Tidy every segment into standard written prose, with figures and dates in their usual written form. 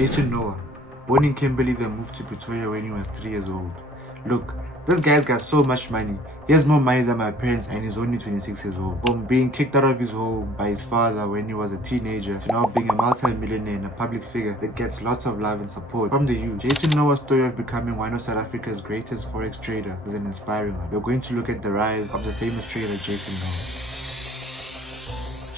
Jason Noah, born in Kimberley, then moved to Pretoria when he was 3 years old. Look, this guy's got so much money. He has more money than my parents and he's only 26 years old. From being kicked out of his home by his father when he was a teenager to now being a multi-millionaire and a public figure that gets lots of love and support from the youth. Jason Noah's story of becoming one of South Africa's greatest Forex trader is an inspiring one. We're going to look at the rise of the famous trader Jason Noah.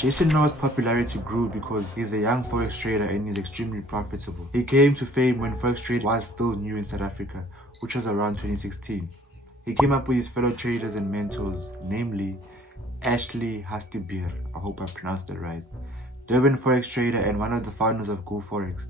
Jason Noah's popularity grew because he's a young Forex trader and he's extremely profitable. He came to fame when Forex trading was still new in South Africa, which was around 2016. He came up with his fellow traders and mentors, namely Ashley Hastibeer, I hope I pronounced it right, Durban Forex trader and one of the founders of GoForex.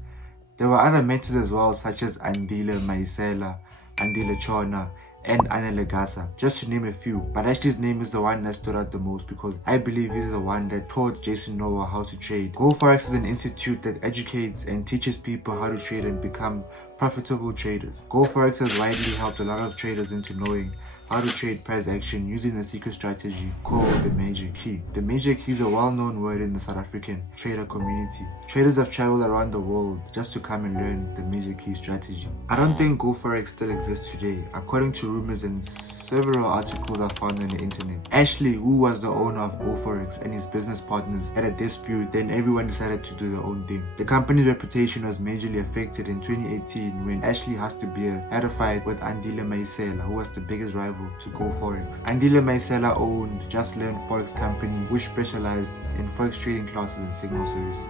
There were other mentors as well, such as Andile Maisela, Andile Chona, and Anna Legasa, just to name a few. But Ashley's name is the one that stood out the most because I believe he's the one that taught Jason Noah how to trade. GoForex is an institute that educates and teaches people how to trade and become profitable traders. GoForex has widely helped a lot of traders into knowing how to trade price action using a secret strategy called the major key. The major key is a well-known word in the South African trader community. Traders have traveled around the world just to come and learn the major key strategy. I don't think GoForex still exists today, according to rumors and several articles I found on the internet. Ashley, who was the owner of GoForex, and his business partners had a dispute, then everyone decided to do their own thing. The company's reputation was majorly affected in 2018 when Ashley Hastibeer had a fight with Andile Maisela, who was the biggest rival to GoForex. Andile Maisela owned Just Learn Forex company, which specialized in Forex trading classes and signal services.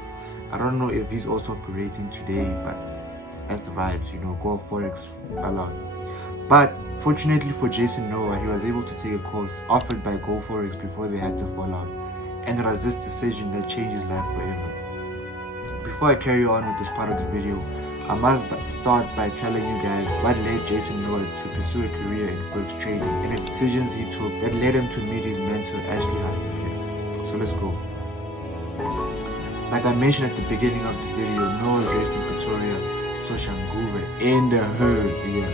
I don't know if he's also operating today, but that's the vibes, you know, GoForex fell out. But fortunately for Jason Noah, he was able to take a course offered by GoForex before they had to fall out. And it was this decision that changed his life forever. Before I carry on with this part of the video, I must start by telling you guys what led Jason Noah to pursue a career in Forex trading and the decisions he took that led him to meet his mentor Ashley Hastibeer. So let's go. Like I mentioned at the beginning of the video, Noah was raised in Pretoria, Soshanguve, in the hood,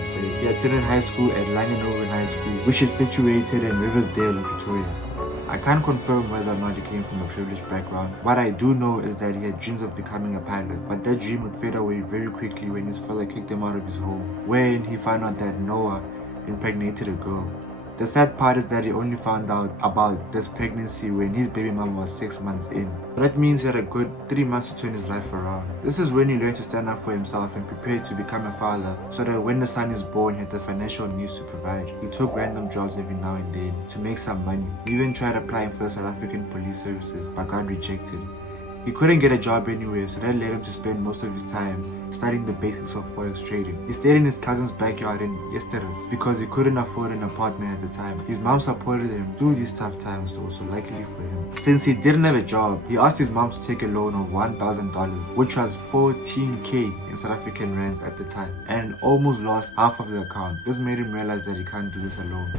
so he attended high school at Langenhoven High School, which is situated in Riversdale in Pretoria. I can't confirm whether or not he came from a privileged background. What I do know is that he had dreams of becoming a pilot, but that dream would fade away very quickly when his father kicked him out of his home, when he found out that Noah impregnated a girl. The sad part is that he only found out about this pregnancy when his baby mom was 6 months in. That means he had a good 3 months to turn his life around. This is when he learned to stand up for himself and prepare to become a father, so that when the son is born, he had the financial needs to provide. He took random jobs every now and then to make some money. He even tried applying for South African police services but got rejected. He couldn't get a job anywhere, so that led him to spend most of his time studying the basics of Forex trading. He stayed in his cousin's backyard in Esteras because he couldn't afford an apartment at the time. His mom supported him through these tough times though, so luckily for him. Since he didn't have a job, he asked his mom to take a loan of $1,000, which was 14k in South African rands at the time, and almost lost half of the account. This made him realize that he can't do this alone.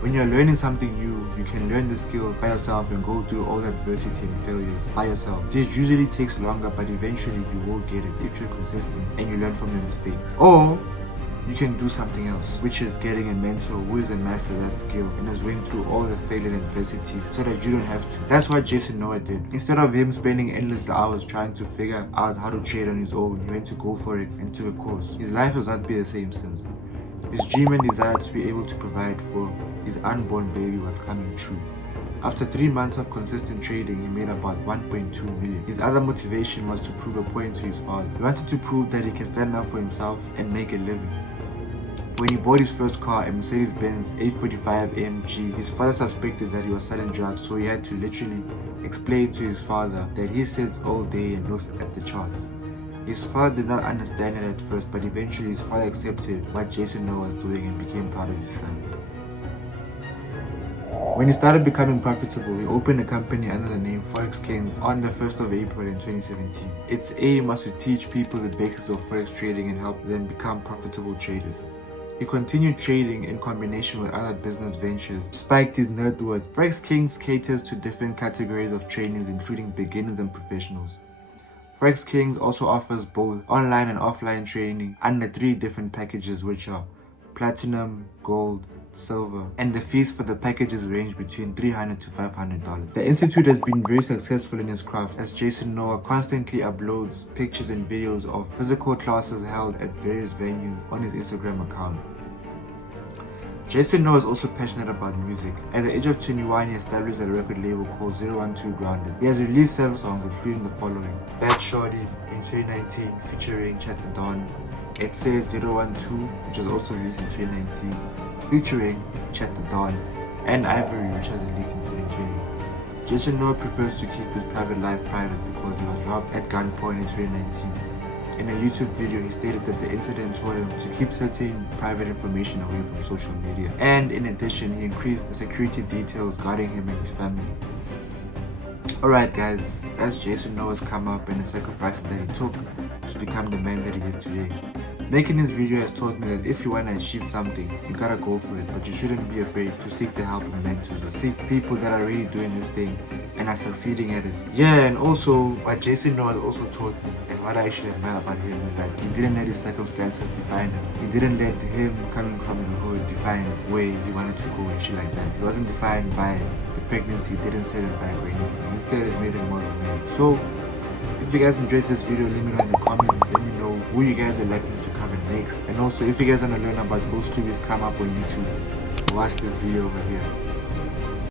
When you're learning something new, you can learn the skill by yourself and go through all the adversity and failures by yourself. This usually takes longer, but eventually you will get it if you're consistent and you learn from your mistakes. Or you can do something else, which is getting a mentor who is a master of that skill and has went through all the failure and adversities so that you don't have to. That's what Jason Noah did. Instead of him spending endless hours trying to figure out how to trade on his own, he went to GoForex and took a course. His life has not been the same since. His dream and desire to be able to provide for his unborn baby was coming true. After 3 months of consistent trading, he made about 1.2 million. His other motivation was to prove a point to his father. He wanted to prove that he can stand up for himself and make a living. When he bought his first car, a Mercedes-Benz 845 AMG, his father suspected that he was selling drugs, so he had to literally explain to his father that he sits all day and looks at the charts. His father did not understand it at first, but eventually his father accepted what Jason Noah was doing and became proud of his son. When he started becoming profitable, he opened a company under the name Forex Kings on the 1st of April in 2017. Its aim was to teach people the basics of Forex trading and help them become profitable traders. He continued trading in combination with other business ventures. Despite his net worth, Forex Kings caters to different categories of traders, including beginners and professionals. Forex Kings also offers both online and offline training under 3 different packages, which are Platinum, Gold, silver, and the fees for the packages range between $300 to $500. The institute has been very successful in its craft, as Jason Noah constantly uploads pictures and videos of physical classes held at various venues on his Instagram account. Jason Noah is also passionate about music. At the age of 21, he established a record label called 012 Grounded. He has released 7 songs, including the following: Bad Shorty in 2019 featuring Chat the Don, It Says 012, which was also released in 2019 featuring Chat the Don, and Ivory, which was released in 2020. Jason Noah prefers to keep his private life private because he was robbed at gunpoint in 2019. In a YouTube video, he stated that the incident taught him to keep certain private information away from social media. And in addition, he increased the security details guarding him and his family. Alright guys, that's Jason Noah's come up and the sacrifices that he took to become the man that he is today. Making this video has taught me that if you want to achieve something, you gotta go for it, but you shouldn't be afraid to seek the help of mentors or seek people that are really doing this thing and are succeeding at it. Yeah, and also what Jason Noah has also taught me, and what I actually admire about him, is that he didn't let his circumstances define him. He didn't let him coming from the hood define where he wanted to go and shit like that. He wasn't defined by the pregnancy, it didn't set him back or anything. Instead, it made him more of a man. So, if you guys enjoyed this video, let me know in the comments. Let me know who you guys would like me to cover next. And also, if you guys want to learn about ghost stories come up on YouTube, watch this video over here.